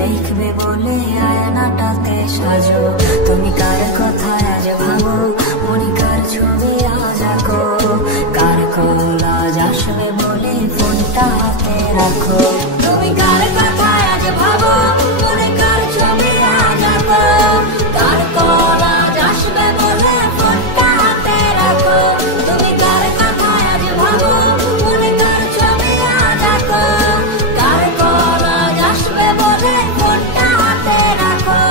দেখবে বলে আয়নাটাতে সাজো। তুমি কার কথায় আজ ভাবো, মনে কার ছবি আজ আঁকো, কার কল আজ আসবে বলে ফোনটা হাতে রাখো। তুমি কার কথায় আজ ভাবো, মনে কার ছবি আজ আঁকো, কার কল আজ আসবে বলে ফোনটা হাতে রাখো। তুমি কার কথায় আজ ভাবো, মনে কার ছবি আজ আঁকো, কার কল আজ আসবে বলে ফোনটা হাতে রাখো,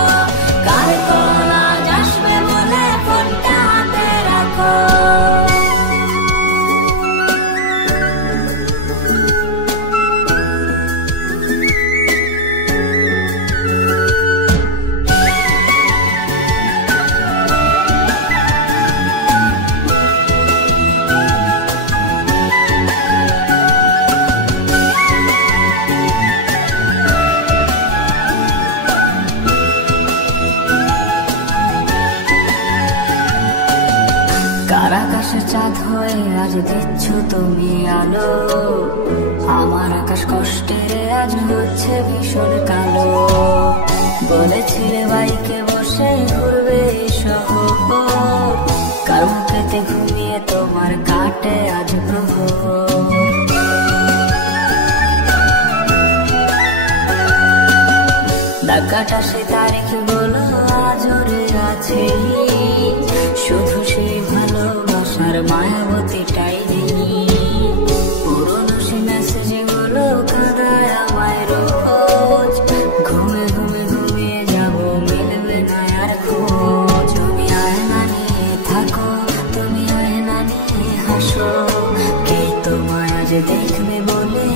কার কল আজ আসবে বলে ফোনটা হাতে রাখো। কার আকাশে চাঁদ হয়ে আজ দিচ্ছ তুমি আলো, আমার আকাশ কষ্টের আজ হচ্ছে ভীষণ কালো। বলেছিলে বাইকে বসে ঘুরবে এই শহর, কার মুখেতে ঘুমিয়ে তোমার কাটে আজ প্রহর। ডাকাটা সে তারিখ বলো আজ ওরে আছে, শুধু সেই ভালোবাসার মায়াবতীটাই নেই। পুরনো সে মেসেজ গুলো কাঁদায় আমায় রোজ, ঘুমে ঘুমে ঘুমিয়ে যাবো মিলবে না আর খোঁজ। তুমি আয়না নিয়ে থাকো, তুমি আয়না নিয়ে হাসো, কে তোমায় আজ দেখবে বলে